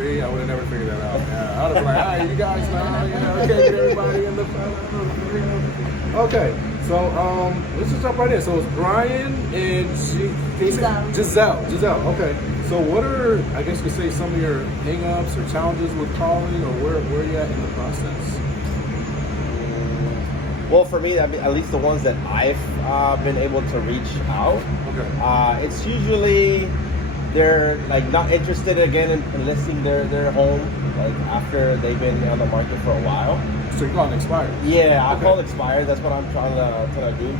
See, I would have never figured that out. Yeah, I would have been like, all right, you guys know, we can't get everybody in the. Okay, so let's just jump right in. So it's Brian and Giselle. Okay. So what are, I guess you could say, some of your hang-ups or challenges with calling, or where are you at in the process? Well, for me, at least the ones that I've been able to reach out, Okay. it's usually they're like not interested again in listing their home like after they've been on the market for a while. So you call it expired? Yeah, I Okay. call it expired. That's what I'm trying to do.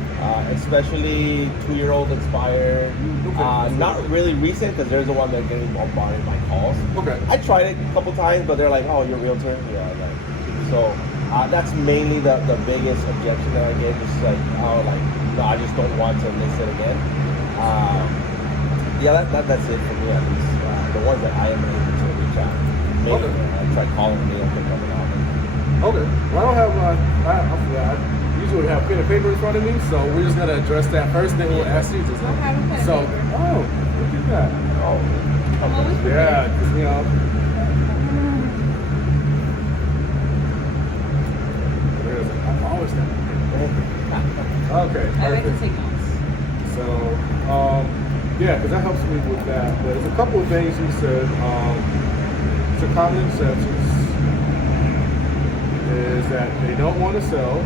Especially 2-year-old expired. Okay. Not really recent because there's the one that's getting bombarded by calls. Okay. I tried it a couple times, but they're like, "Oh, you're a realtor." Yeah. So that's mainly the biggest objection that I get. Just like, oh, like no, I just don't want to list it again. Yeah, that's it for me at least. The ones that I am able to reach out. Maybe Okay. I try calling me and pick up an offer. Okay. Well, I don't have I usually have pen and paper in front of me, so we're just gonna address that first. Then we'll ask you. I have a pen So, and paper. oh, look at that. Oh, I'm always prepared. Yeah, 'cause, you know. I'm always that. Okay, I like to perfect. take notes. So, yeah, because that helps me with that. But there's a couple of things you said. So common exceptions is that they don't want to sell.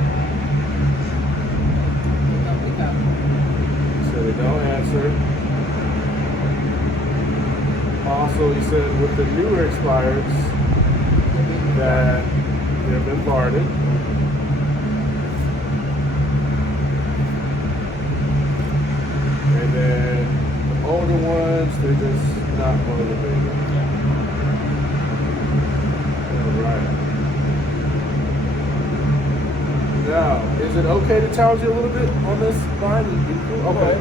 So they don't answer. Also, you said with the newer expireds that they're bombarded. And then the older ones, they're just not motivated. All right. Now, is it okay to challenge you a little bit on this, Brian? Okay.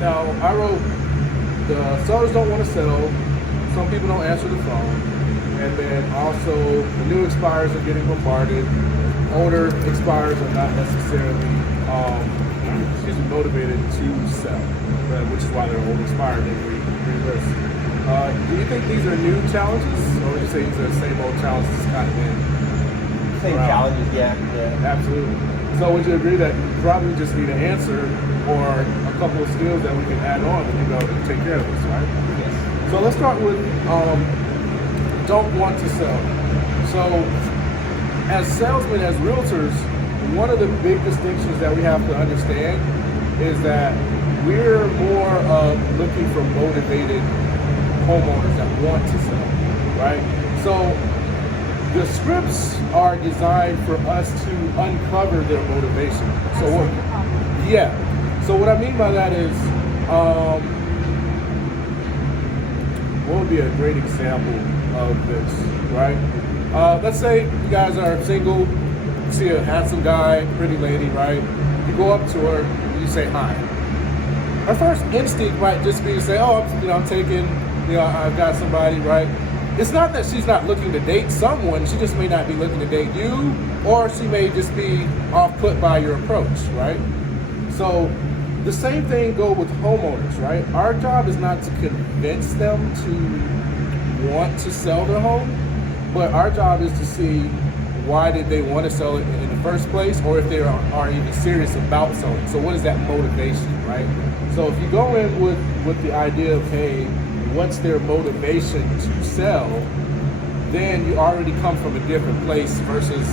Now, I wrote, the sellers don't want to sell, some people don't answer the phone, and then also the new expires are getting bombarded, older expires are not necessarily motivated to sell, right? Which is why they're old expired and relist. Do you think these are new challenges, or would you say these are the same old challenges kind of been same around? challenges, yeah. Absolutely. So would you agree that you probably just need an answer or a couple of skills that we can add on and you know to take care of this, right? Yes. So let's start with don't want to sell. So as salesmen, as realtors, one of the big distinctions that we have to understand is that we're more looking for motivated homeowners that want to sell, right? So the scripts are designed for us to uncover their motivation. So So what I mean by that is, what would be a great example of this, right? Let's say you guys are single, you see a handsome guy, pretty lady, right? You go up to her, and you say hi. Our first instinct might just be to say, oh, I'm taking, I've got somebody, right? It's not that she's not looking to date someone, she just may not be looking to date you, or she may just be off-put by your approach, right? So the same thing go with homeowners, right? Our job is not to convince them to want to sell their home, but our job is to see why did they want to sell it in the first place, or if they are even serious about selling. So what is that motivation, right? So if you go in with the idea of, hey, what's their motivation to sell, then you already come from a different place versus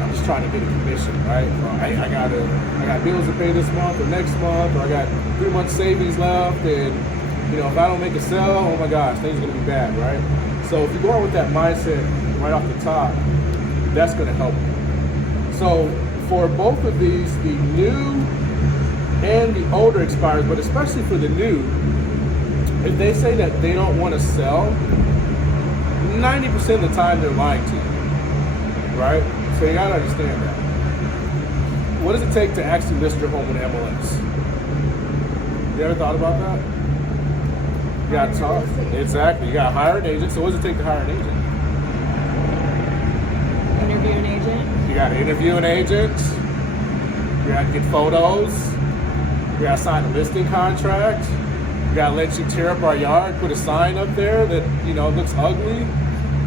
I'm just trying to get a commission, right? I got bills to pay this month or next month, or I got 3 months savings left, and if I don't make a sell, oh my gosh, things are gonna be bad, right? So if you go in with that mindset right off the top, that's gonna help you. So for both of these, the new and the older expires, but especially for the new, if they say that they don't want to sell, 90% of the time they're lying to you, right? So you gotta understand that. What does it take to actually list your home in MLS? You ever thought about that? You gotta talk. Exactly. You gotta hire an agent. So what does it take to hire an agent? Interview an agent. You gotta interview an agent. You gotta get photos. You gotta sign a listing contract. We gotta let you tear up our yard, put a sign up there that, you know, looks ugly.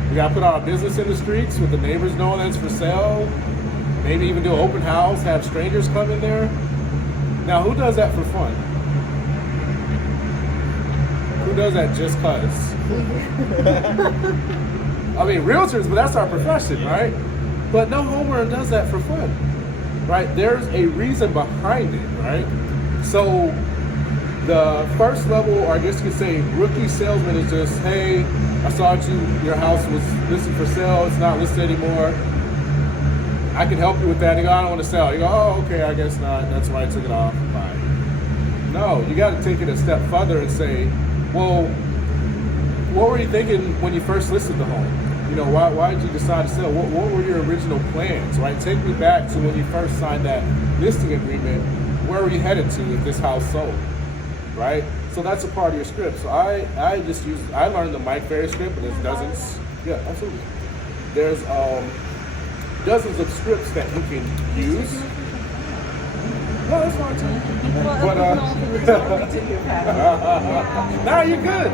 We gotta put our business in the streets with the neighbors knowing that it's for sale. Maybe even do an open house, have strangers come in there. Now, who does that for fun? Who does that just cause? I mean, realtors, but that's our profession, right? But no homeowner does that for fun, right? There's a reason behind it, right? So the first level, or I guess you could say rookie salesman, is just, hey, I saw your house was listed for sale, it's not listed anymore. I can help you with that. You go, I don't want to sell. You go, oh, okay, I guess not. That's why I took it off. Bye. No, you got to take it a step further and say, well, what were you thinking when you first listed the home? You know, why did you decide to sell? What were your original plans, right? Take me back to when you first signed that listing agreement. Where were you headed to if this house sold, right? So that's a part of your script. So I learned the Mike Ferry script, and there's dozens. Yeah, absolutely. There's dozens of scripts that you can use. No, that's fine too. But no, you're good.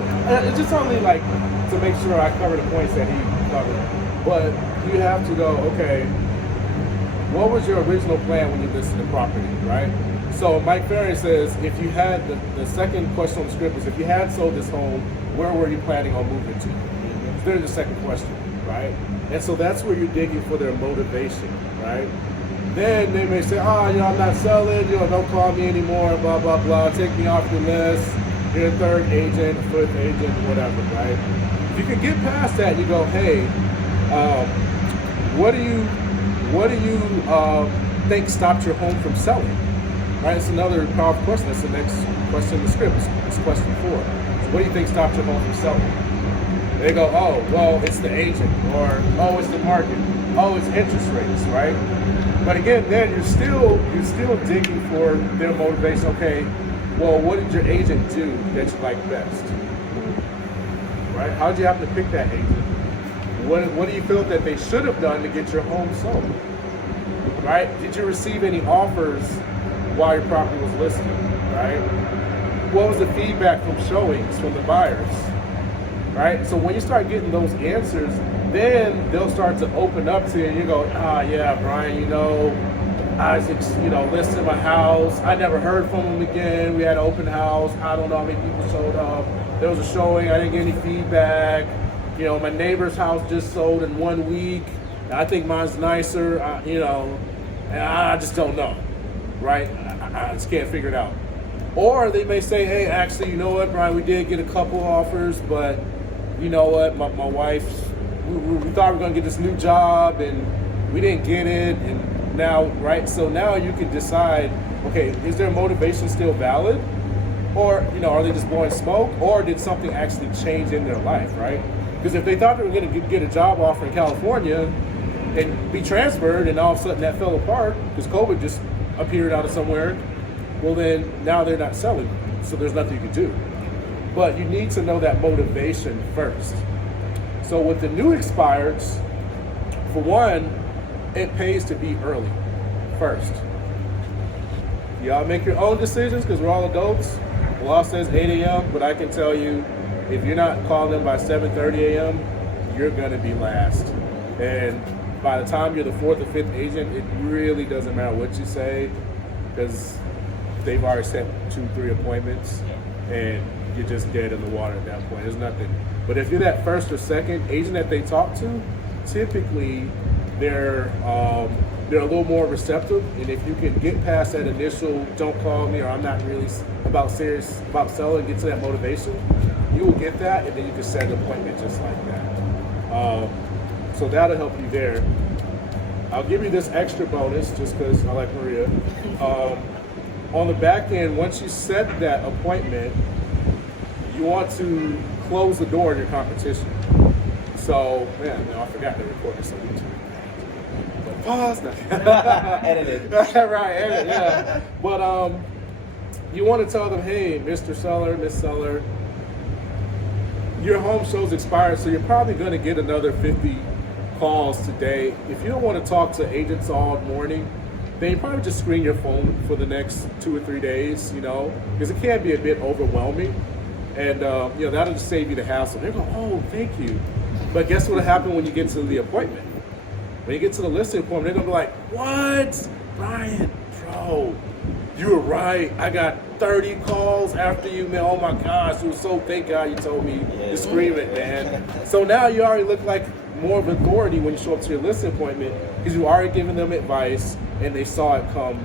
It's just only like to make sure I cover the points that he covered. But you have to go, okay, what was your original plan when you listed the property, right? So Mike Ferry says, if you had, the second question on the script is, if you had sold this home, where were you planning on moving to? There's the second question, right? And so that's where you're digging for their motivation, right? Then they may say, I'm not selling, don't call me anymore, blah, blah, blah, take me off your list, you're a third agent, a fifth agent, whatever, right? If you can get past that, you go, hey, what do you think stopped your home from selling? Right, it's another powerful question. That's the next question in the script. It's question 4. So what do you think stopped your home from selling? They go, oh, well, it's the agent, or oh, it's the market, oh, it's interest rates, right? But again, then you're still digging for their motivation. Okay, well, what did your agent do that you like best? Right? How did you have to pick that agent? What do you feel that they should have done to get your home sold? Right? Did you receive any offers while your property was listed, right? What was the feedback from showings from the buyers, right? So when you start getting those answers, then they'll start to open up to you, and you go, yeah, Brian, Isaac's, listed my house. I never heard from him again. We had an open house. I don't know how many people showed up. There was a showing. I didn't get any feedback. My neighbor's house just sold in 1 week. I think mine's nicer, and I just don't know. Right? I just can't figure it out. Or they may say, hey, actually, you know what, Brian, we did get a couple offers, but you know what, my wife, we thought we were going to get this new job, and we didn't get it, and now, right? So now you can decide, okay, is their motivation still valid? Or, are they just blowing smoke? Or did something actually change in their life, right? Because if they thought they were going to get a job offer in California and be transferred, and all of a sudden that fell apart because COVID just appeared out of somewhere, well then now they're not selling, so there's nothing you can do. But you need to know that motivation first. So with the new expireds, for one, it pays to be early first. Y'all make your own decisions because we're all adults. The law says 8 a.m., but I can tell you, if you're not calling them by 7:30 a.m., you're gonna be last. And by the time you're the 4th or 5th agent, it really doesn't matter what you say, because they've already set 2-3 appointments, and you're just dead in the water at that point. There's nothing. But if you're that first or second agent that they talk to, typically they're a little more receptive. And if you can get past that initial "don't call me" or "I'm not really serious about selling," get to that motivation, you will get that, and then you can set an appointment just like that. So that'll help you there. I'll give you this extra bonus just because I like Maria. On the back end, once you set that appointment, you want to close the door on your competition. So, I forgot to record this on YouTube. But pause. Edited. Right, edit, yeah. But you want to tell them, hey, Mr. Seller, Miss Seller, your home show's expired, so you're probably going to get another 50 calls today. If you don't want to talk to agents all morning, then you probably just screen your phone for the next 2 or 3 days, because it can be a bit overwhelming. And that'll just save you the hassle. They go, oh, thank you. But guess what'll happen when you get to the appointment? When you get to the listing appointment, they're gonna be like, what? Brian, bro, you were right. I got 30 calls after you, man. Oh my gosh, it was so, thank God you told me to scream it, man. So now you already look like more of authority when you show up to your listing appointment because you already given them advice and they saw it come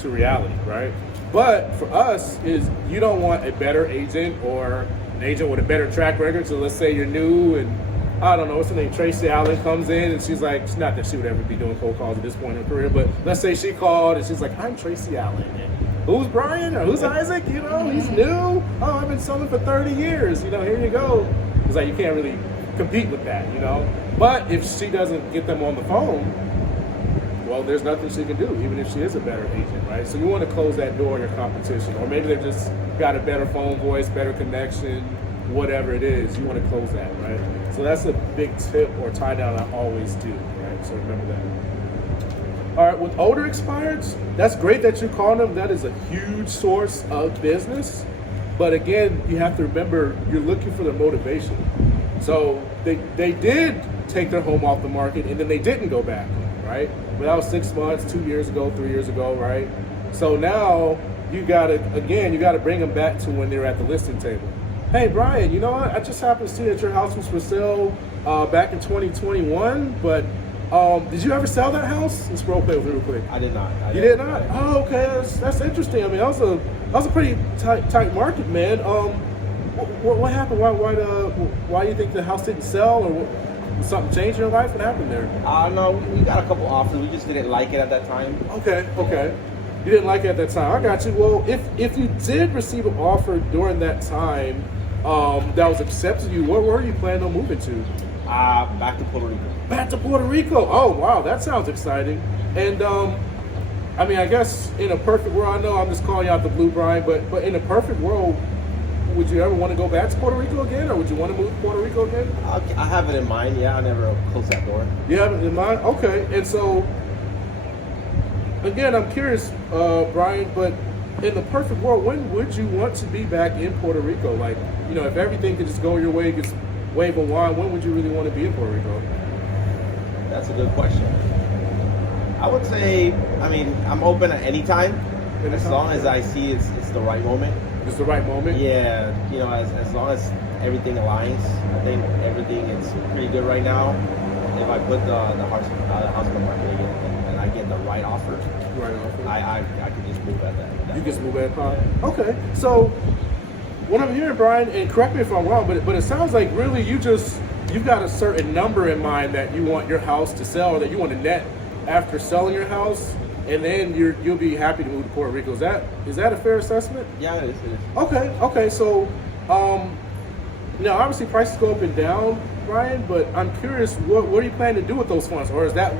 to reality, right? But for us, is you don't want a better agent or an agent with a better track record. So let's say you're new and I don't know, what's her name? Tracy Allen comes in and she's like, it's not that she would ever be doing cold calls at this point in her career, but let's say she called and she's like, I'm Tracy Allen. And who's Brian or who's Isaac? He's new. Oh, I've been selling for 30 years. Here you go. It's like you can't really compete with that, But if she doesn't get them on the phone, well, there's nothing she can do, even if she is a better agent, right? So you want to close that door on your competition, or maybe they've just got a better phone voice, better connection, whatever it is, you want to close that, right? So that's a big tip or tie down I always do, right? So remember that. All right, with older expireds, that's great that you call them. That is a huge source of business. But again, you have to remember you're looking for their motivation. So they did take their home off the market and then they didn't go back, right? But that was 6 months, 2 years ago, 3 years ago, right? So now you gotta bring them back to when they were at the listing table. Hey Brian, you know what? I just happened to see that your house was for sale back in 2021, but did you ever sell that house? Let's role play with it real quick. I did not. You did not? Oh, okay. That's interesting. I mean, that was a pretty tight market, man. What happened? Why do you think the house didn't sell, or did something change in your life? What happened there? No, we got a couple offers. We just didn't like it at that time. Okay. You didn't like it at that time. I got you. Well, if you did receive an offer during that time that was accepted to you, where were you planning on moving to? Back to Puerto Rico. Back to Puerto Rico. Oh, wow. That sounds exciting. And, I mean, I guess in a perfect world, I know I'm just calling you out the blue, Brian, but in a perfect world, would you ever want to go back to Puerto Rico again, or would you want to move to Puerto Rico again? I have it in mind. Yeah, I never close that door. You have it in mind? Okay. And so, again, I'm curious, Brian, but in the perfect world, when would you want to be back in Puerto Rico? Like, if everything could just go your way, just wave a wand, when would you really want to be in Puerto Rico? That's a good question. I would say, I'm open at any time, as long as I see it's the right moment. It's the right moment? Yeah, as long as everything aligns, I think everything is pretty good right now. If I put the house on the market again and I get the right offer, I can just move at that. You just move at that. Okay, so what I'm hearing, Brian, and correct me if I'm wrong, but it sounds like really you've got a certain number in mind that you want your house to sell, or that you want to net after selling your house, and then you'll be happy to move to Puerto Rico. Is that a fair assessment? Yeah, it is. Okay. So, obviously prices go up and down, Brian, but I'm curious, what are you planning to do with those funds? Or is that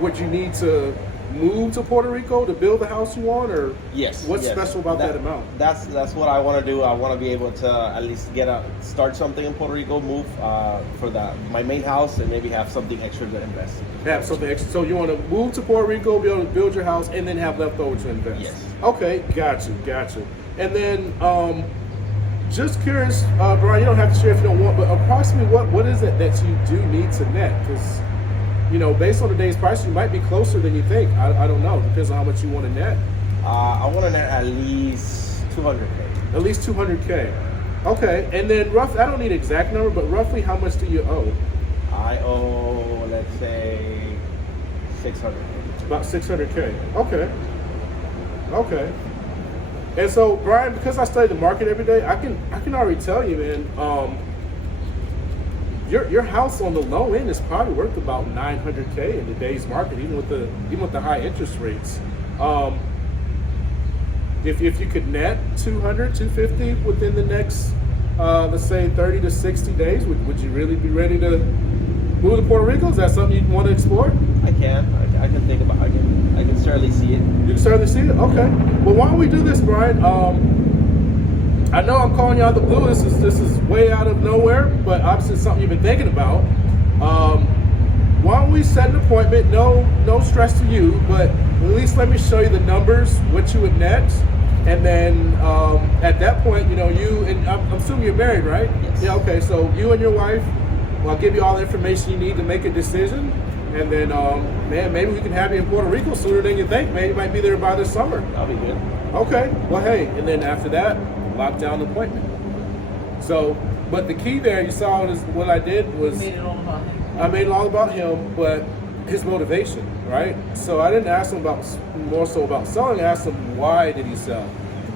what you need to move to Puerto Rico to build the house you want? Or yes, what's special about that amount? That's what I want to do. I want to be able to at least start something in Puerto Rico, move for my main house, and maybe have something extra to invest in. Have something extra. So you want to move to Puerto Rico, be able to build your house, and then have leftover to invest? Yes. Okay, got you. And then, just curious, Brian, you don't have to share if you don't want, but approximately what is it that you do need to net? Because, based on today's price, you might be closer than you think. I don't know. Depends on how much you want to net. I want to net at least $200K. At least $200K. Okay, and then roughly, I don't need an exact number, but roughly how much do you owe? I owe, let's say, $600K. About $600K. Okay. And so, Brian, because I study the market every day, I can already tell you, man. Your house on the low end is probably worth about $900K in today's market, even with the high interest rates. If you could net $200-250 within the next, let's say 30 to 60 days, would you really be ready to move to Puerto Rico? Is that something you'd want to explore? I can think about it. I can certainly see it. You can certainly see it? Okay. Well, why don't we do this, Brian? I know I'm calling you out of the blue. This is way out of nowhere, but obviously it's something you've been thinking about. Why don't we set an appointment? No stress to you, but at least let me show you the numbers, what you would net, And then at that point, you know, you and I'm assuming you're married, right? Yes. Yeah. Okay. So you and your wife, well, I'll give you all the information you need to make a decision. And then, man, maybe we can have you in Puerto Rico sooner than you think. Maybe you might be there by this summer. That'll be good. Okay. Well, hey, and then after that, lock down the appointment. So, but the key there, you saw is what I did was Made it all about him. I made it all about him, but his motivation, right? So I didn't ask him about more so about selling. I asked him why did he sell,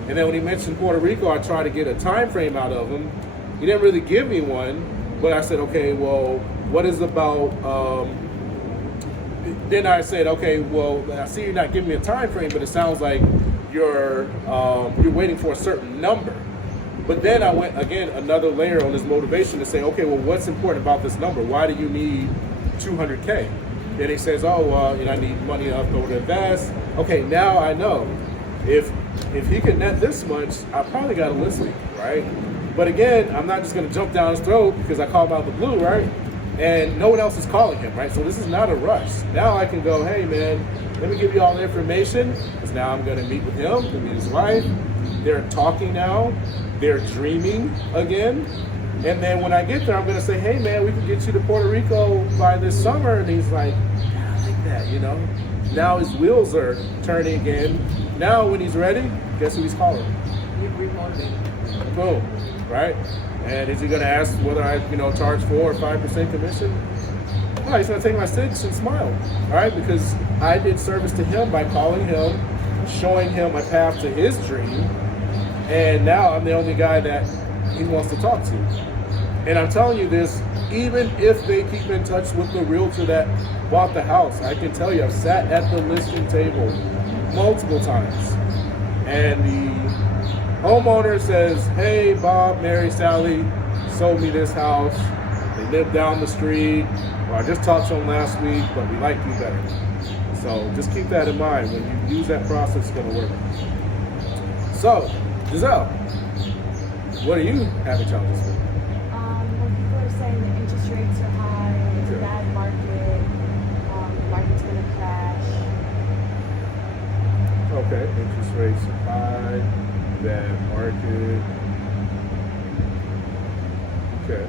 and then when he mentioned Puerto Rico, I tried to get a time frame out of him. He didn't really give me one, but I said, okay, well, what is about? Then I said, okay, well, I see you're not giving me a time frame, but it sounds like you're waiting for a certain number. But then I went again another layer on his motivation to say, okay, well, what's important about this number? Why do you need 200K? Then he says, oh, well, you know, I need money up over to invest. Okay, now I know if he could net this much, I probably got a listing, right? But again, I'm not just going to jump down his throat because I called him out of the blue, right? And no one else is calling him, right? So this is not a rush. Now I can go, hey, man, let me give you all the information because now I'm going to meet with him, to meet his wife. They're talking now. They're dreaming again. And then when I get there, I'm going to say, hey, man, we can get you to Puerto Rico by this summer. And he's like, yeah, I like that, you know. Now his wheels are turning again. Now when he's ready, guess who he's calling? You've remotivated. Boom, right? And is he going to ask whether I, you know, charge 4 or 5% commission? No, he's going to take my 6 and smile, all right? Because I did service to him by calling him, showing him a path to his dream, and now I'm the only guy that he wants to talk to. And I'm telling you this, even if they keep in touch with the realtor that bought the house, I can tell you I've sat at the listing table multiple times, and the homeowner says, hey, Bob, Mary, Sally sold me this house. They live down the street. Well, I just talked to them last week, but we like you better. So just keep that in mind. When you use that process, it's going to work. So, Giselle, what are you having challenges with? Well, people are saying the interest rates are high, it's a bad market, the market's going to crash. Okay, interest rates are high, bad market. Okay.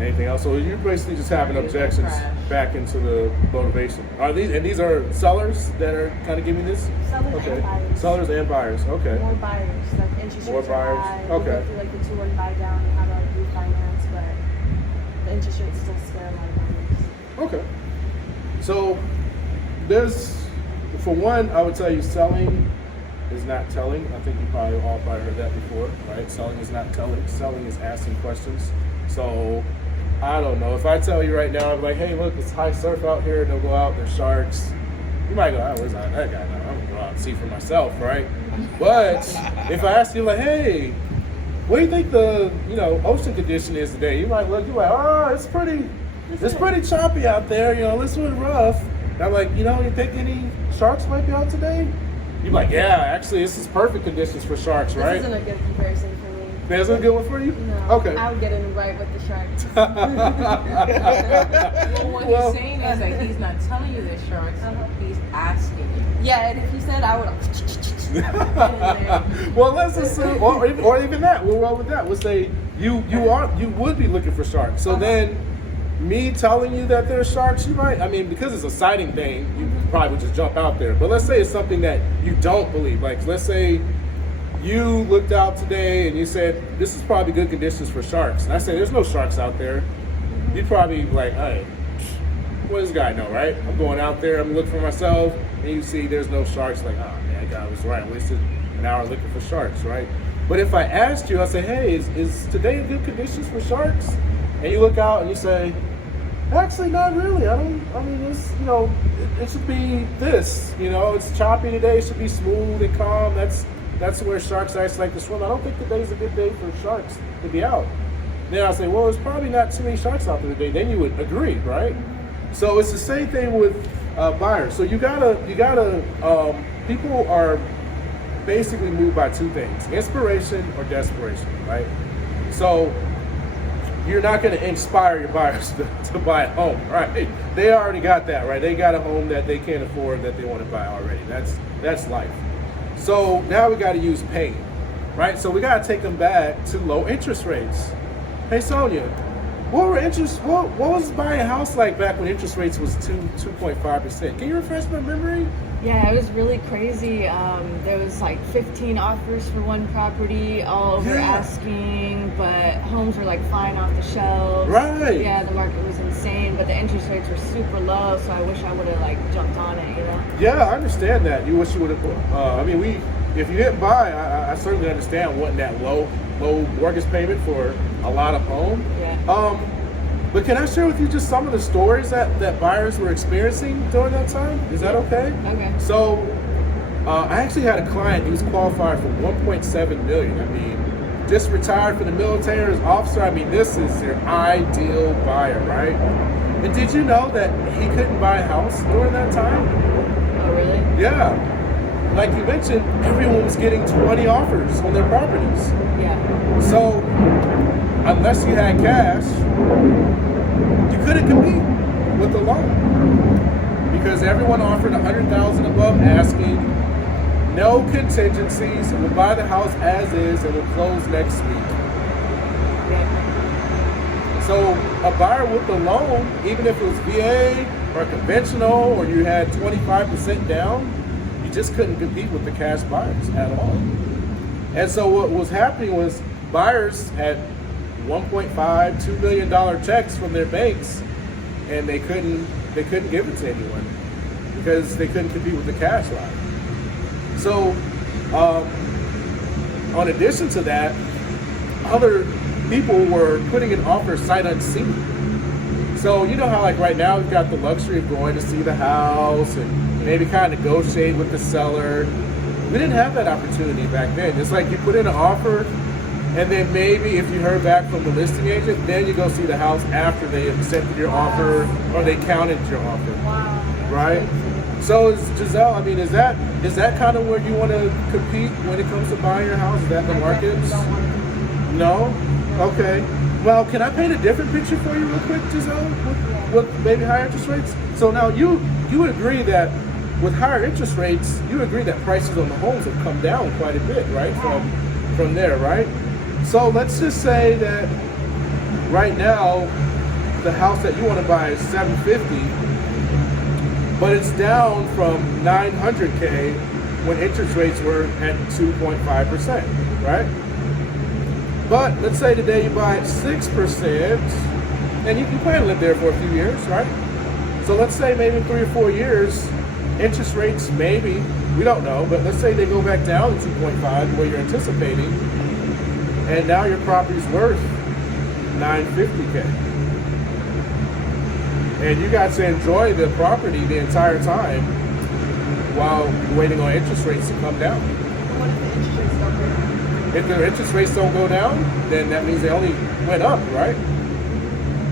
Anything else? So you're basically just having Market is objections gonna crash. back into the motivation. Are these are sellers that are kind of giving this? Sellers Okay. and buyers. Sellers and buyers. Okay. More buyers, like interest More rates buyers, are high. okay. We go through like the 2-1 buy down and how to like refinance, but the interest rates still scare a lot of buyers. Okay. So there's, for one, I would tell you selling is not telling. I think you probably all probably heard that before, right? Selling is not telling. Selling is asking questions. So I don't know. If I tell you right now, I'm like, hey, look, it's high surf out here. They'll go out. There's sharks. You might go, oh, where's that guy? I'm gonna go out and see for myself, right? But if I ask you, like, hey, what do you think the ocean condition is today? You might look, you're like, oh, it's pretty choppy out there. You know, it's really rough. And I'm like, you think any sharks might be out today? You're like, yeah, actually, this is perfect conditions for sharks, right? This isn't a good comparison for me. That's a good one for you? No. Okay. I would get in right with the sharks. Well, what Well- he's saying is that he's not telling you the sharks, Uh-huh. he's asking you. Yeah, and if you said, I would Well, let's assume, or even that. We'll roll with that. We'll say you would be looking for sharks. So then, me telling you that there's sharks, you might. I mean, because it's a sighting thing, you probably would just jump out there. But let's say it's something that you don't believe. Like, let's say you looked out today and you said this is probably good conditions for sharks. And I say there's no sharks out there. You'd probably be like, hey, what does this guy know, right? I'm going out there, I'm looking for myself, and you see there's no sharks. Like, oh man, that guy was right. I wasted an hour looking for sharks, right? But if I asked you, I say, hey, is today good conditions for sharks? And you look out and you say, actually, not really. It's, it should be this. It's choppy today. It should be smooth and calm. That's where sharks actually like to swim. I don't think today's a good day for sharks to be out. Then I say, well, there's probably not too many sharks out there today. Then you would agree, right? So it's the same thing with buyers. So you gotta. People are basically moved by two things: inspiration or desperation, right? So you're not going to inspire your buyers to buy a home, right? They already got that, right? They got a home that they can't afford that they want to buy already. That's life. So now we got to use pain, right? So we got to take them back to low interest rates. Hey Sonia, what was buying a house like back when interest rates was 2.5%? Can you refresh my memory? Yeah, it was really crazy. There was like 15 offers for one property, all over Yeah. asking, but homes were like flying off the shelves. Right. Yeah, the market was insane, but the interest rates were super low, so I wish I would have like jumped on it, you know? Yeah, I understand that. You wish you would have. If you didn't buy, I certainly understand wanting that low mortgage payment for a lot of home. Yeah. But can I share with you just some of the stories that buyers were experiencing during that time? Is that okay? Okay. So, I actually had a client who was qualified for 1.7 million. I mean, just retired from the military as officer. I mean, this is your ideal buyer, right? And did you know that he couldn't buy a house during that time? Oh, really? Yeah. Like you mentioned, everyone was getting 20 offers on their properties. Yeah. So, unless you had cash, you couldn't compete with the loan because everyone offered $100,000 above asking, no contingencies, and we'll buy the house as is and we'll close next week. Yeah. So a buyer with the loan, even if it was VA or conventional or you had 25% down, you just couldn't compete with the cash buyers at all. And so what was happening was buyers had $1.5, $2 million checks from their banks, and they couldn't give it to anyone because they couldn't compete with the cash line. So, in addition to that, other people were putting an offer sight unseen. So you know how like right now we've got the luxury of going to see the house and maybe kind of negotiate with the seller. We didn't have that opportunity back then. It's like you put in an offer, and then maybe if you heard back from the listing agent, then you go see the house after they accepted your offer or they counted your offer. Wow. Right? So Giselle, I mean, is that kind of where you want to compete when it comes to buying your house? Is that the market? No? Okay. Well, can I paint a different picture for you real quick, Giselle, with maybe higher interest rates? So now you would agree that with higher interest rates, you agree that prices on the homes have come down quite a bit, right? From there, right? So let's just say that right now the house that you want to buy is $750,000, but it's down from $900K when interest rates were at 2.5%, right? But let's say today you buy at 6%, and you can plan to live there for a few years, right? So let's say maybe in 3 or 4 years, interest rates maybe, we don't know, but let's say they go back down to 2.5 where you're anticipating, and now your property's worth $950K. And you got to enjoy the property the entire time while waiting on interest rates to come down. What if the interest rates don't go down? If the interest rates don't go down, then that means they only went up, right?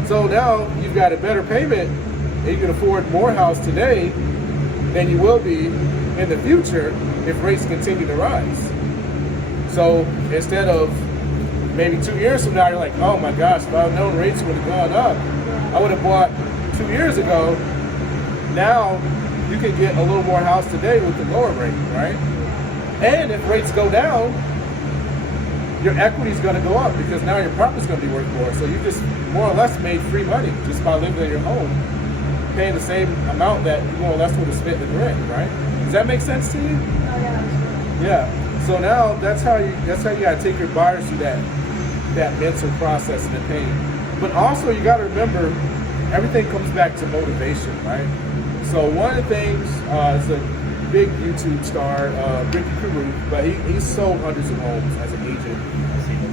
So now you've got a better payment and you can afford more house today than you will be in the future if rates continue to rise. So instead of maybe 2 years from now, you're like, oh my gosh, if I'd known rates would have gone up, I would have bought 2 years ago. Now you can get a little more house today with the lower rate, right? And if rates go down, your equity is going to go up because now your property's going to be worth more. So you just more or less made free money just by living in your home, paying the same amount that you more or less would have spent in rent, right? Does that make sense to you? Oh, yeah. Yeah. So now that's how you got to take your buyers through that mental process and the pain. But also you got to remember, everything comes back to motivation, right? So one of the things is a big YouTube star, Ricky Caruth, but he sold hundreds of homes as an agent.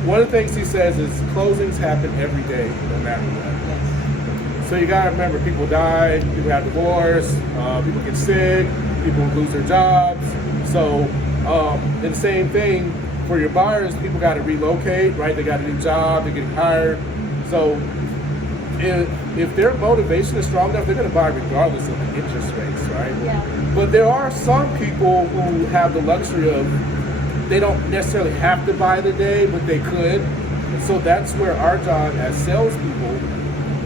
One of the things he says is closings happen every day, no matter what. So you gotta remember, people die, people have divorce, people get sick, people lose their jobs. So, and the same thing for your buyers, people gotta relocate, right? They got a new job, they're getting hired. So if their motivation is strong enough, they're gonna buy regardless of the interest rates, right? Yeah. But there are some people who have the luxury of, they don't necessarily have to buy today, but they could. And so that's where our job as salespeople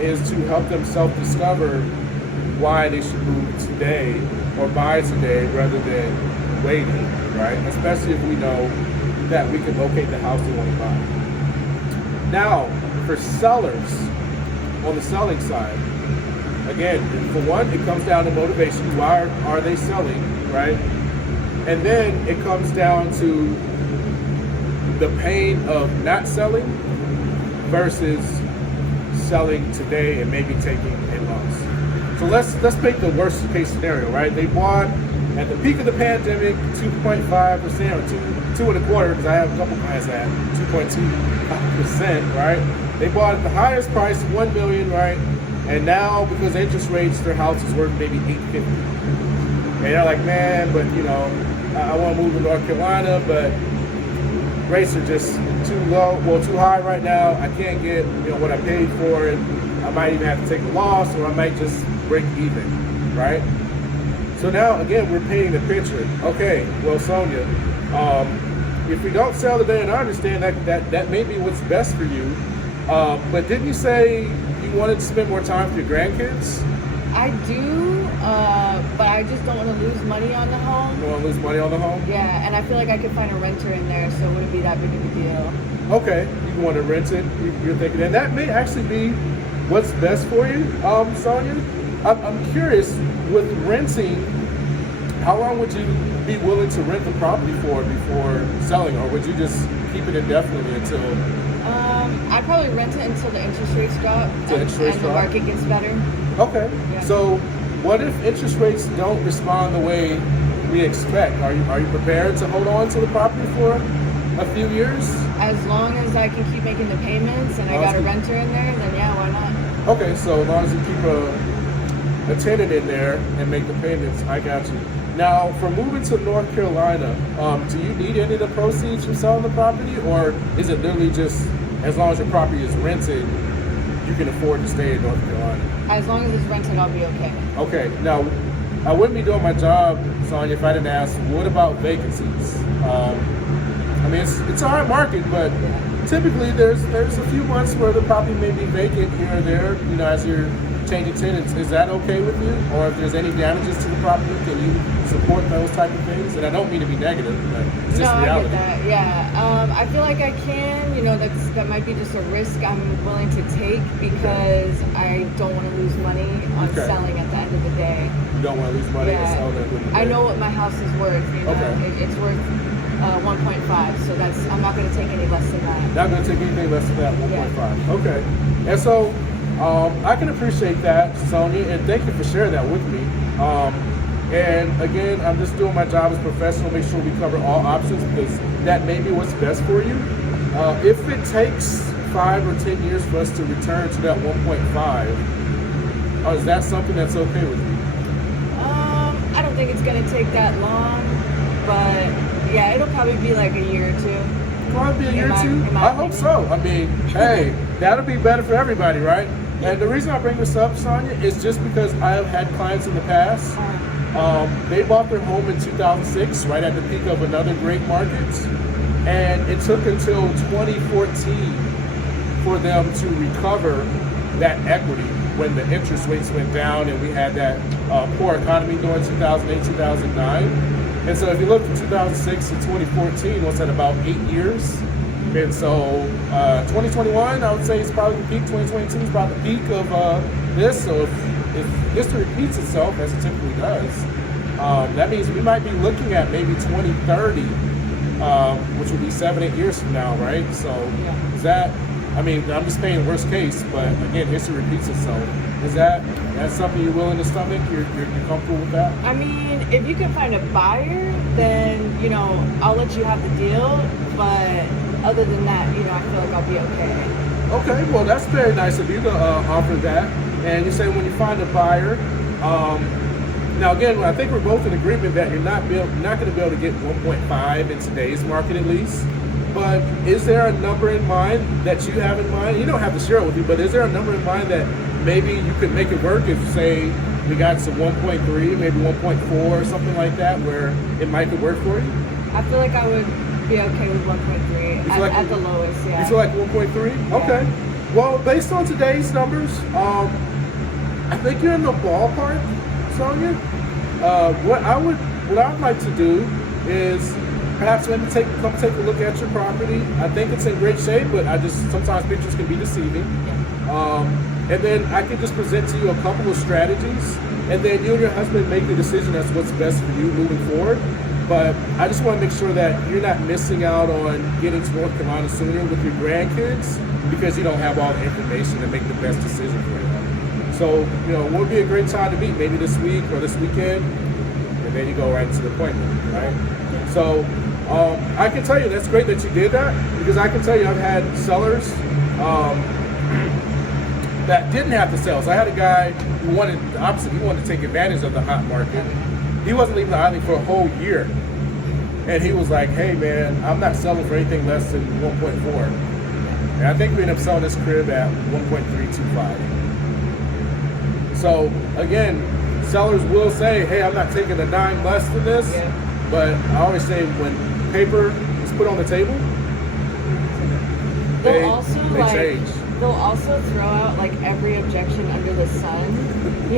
is to help them self-discover why they should move today or buy today rather than waiting, right? Especially if we know that we can locate the house we want to buy. Now, for sellers, on the selling side, again, for one, it comes down to motivation. Why are they selling, right? And then it comes down to the pain of not selling versus selling today and maybe taking a loss. So let's make the worst case scenario, right? They bought at the peak of the pandemic 2.5% or 2.25%, because I have a couple clients that had 2.2%, right? They bought at the highest price, $1 million, right? And now, because of interest rates, their house is worth maybe $850. And they're like, man, but you know, I want to move to North Carolina, but rates are just too low, well, too high right now. I can't get, you know, what I paid for it. I might even have to take a loss, or I might just break even, right? So now, again, we're painting the picture. Okay, well, Sonia, if we don't sell today, and I understand that may be what's best for you, but didn't you say you wanted to spend more time with your grandkids? I do, but I just don't want to lose money on the home. You don't want to lose money on the home? Yeah, and I feel like I could find a renter in there, so it wouldn't be that big of a deal. Okay, you want to rent it, you're thinking, and that may actually be what's best for you, Sonia. I'm curious, with renting, how long would you be willing to rent the property for before selling, or would you just keep it indefinitely until? I'd probably rent it until the interest rates drop and the market gets better. Okay, Yeah. so what if interest rates don't respond the way we expect? Are you prepared to hold on to the property for a few years? As long as I can keep making the payments and I got a renter in there, then yeah, why not? Okay, so as long as you keep a tenant in there and make the payments, I got you. Now, for moving to North Carolina, do you need any of the proceeds from selling the property, or is it literally just as long as your property is rented, you can afford to stay in North Carolina? As long as it's rented, I'll be okay. Okay, now, I wouldn't be doing my job, Sonia, if I didn't ask, what about vacancies? I mean, it's a hard market, but typically there's a few months where the property may be vacant here or there, you know, as you're changing tenants. Is that okay with you? Or if there's any damages to the property, can you support those type of things? And I don't mean to be negative, but it's just reality. I get that. Yeah, I feel like I can. You know, that might be just a risk I'm willing to take because I don't want to lose money on selling at the end of the day. You don't want to lose money on selling at the end of the day. I know what my house is worth. You know, it's worth 1.5, so I'm not going to take any less than that. Not going to take anything less than that, 1.5. Okay. And so I can appreciate that, Sonia, and thank you for sharing that with me. And again, I'm just doing my job as a professional, make sure we cover all options because that may be what's best for you. If it takes 5 or 10 years for us to return to that 1.5, is that something that's okay with you? I don't think it's going to take that long, but yeah, it'll probably be like a year or two. Probably a year or two? I hope so. I mean, hey, that'll be better for everybody, right? And the reason I bring this up, Sonia, is just because I have had clients in the past. They bought their home in 2006, right at the peak of another great market. And it took until 2014 for them to recover that equity when the interest rates went down and we had that poor economy during 2008, 2009. And so if you look from 2006 to 2014, what's that, about 8 years? And so 2021, I would say is probably the peak. 2022 is probably the peak of this. So if history repeats itself, as it typically does, that means we might be looking at maybe 2030, which would be 7-8 years from now, right? So is that, I mean, I'm just saying worst case, but again, history repeats itself. Is that's something you're willing to stomach? You're comfortable with that? I mean, if you can find a buyer, then, you know, I'll let you have the deal. But other than that, you know, I feel like I'll be okay. Okay, well, that's very nice of you to offer that. And you say when you find a buyer, now again, I think we're both in agreement that you're not going to be able to get 1.5 in today's market at least. But is there a number in mind that you have in mind? You don't have to share it with me, but is there a number in mind that maybe you could make it work if, say, we got to 1.3, maybe 1.4 or something like that, where it might could work for you? I feel like I would be okay with 1.3 at the lowest, yeah. You feel like 1.3? Okay. Yeah. Well, based on today's numbers, I think you're in the ballpark, Sonia. What I'd like to do is perhaps maybe come take a look at your property. I think it's in great shape, but sometimes pictures can be deceiving. And then I can just present to you a couple of strategies, and then you and your husband make the decision as what's best for you moving forward. But I just want to make sure that you're not missing out on getting to North Carolina sooner with your grandkids because you don't have all the information to make the best decision for you. So, what would be a great time to meet? Maybe this week or this weekend, and then you go right into the appointment, right? So, I can tell you that's great that you did that, because I can tell you I've had sellers that didn't have to sell. So I had a guy who wanted the opposite. He wanted to take advantage of the hot market. He wasn't leaving the island for a whole year. And he was like, hey man, I'm not selling for anything less than 1.4. And I think we ended up selling this crib at 1.325. So again, sellers will say, hey, I'm not taking a dime less than this. But I always say when paper is put on the table, they change. They'll also throw out like every objection under the sun.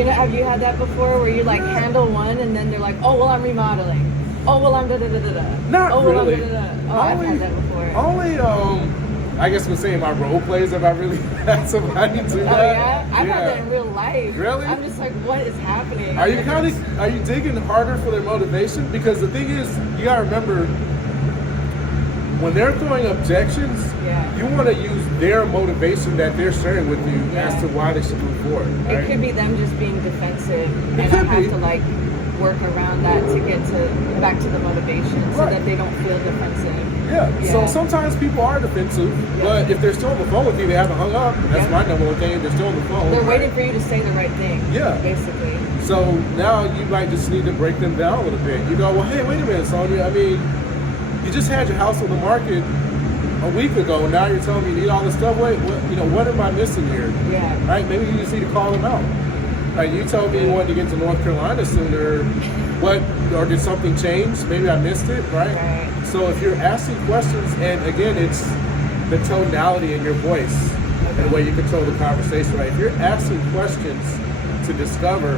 Have you had that before where you like handle one and then they're like, oh well, I'm remodeling. Oh well, I'm da da da da da. Not oh, really. Well, I'm da, da, da. Oh, I've had that before. Only I guess we're saying my role plays if I really had somebody do that. Oh yeah, I've had that in real life. Really? I'm just like, what is happening? Are you digging harder for their motivation? Because the thing is, you gotta remember, when they're throwing objections, you want to use their motivation that they're sharing with you as to why they should move forward. Right? It could be them just being defensive, and I have to like work around that to get back to the motivation, so that they don't feel defensive. Yeah. So sometimes people are defensive, but if they're still on the phone with you, they haven't hung up. That's my number one thing. They're still on the phone. They're waiting for you to say the right thing. Yeah. Basically. So now you might just need to break them down a little bit. You go, well, hey, wait a minute, Sonia. I mean, you just had your house on the market a week ago. Now you're telling me you need all this stuff. Wait, what am I missing here? Yeah. Right? Maybe you just need to call them out. Like you told me you wanted to get to North Carolina sooner. Or did something change? Maybe I missed it, right? So if you're asking questions, and again, it's the tonality in your voice and the way you control the conversation, right? If you're asking questions to discover,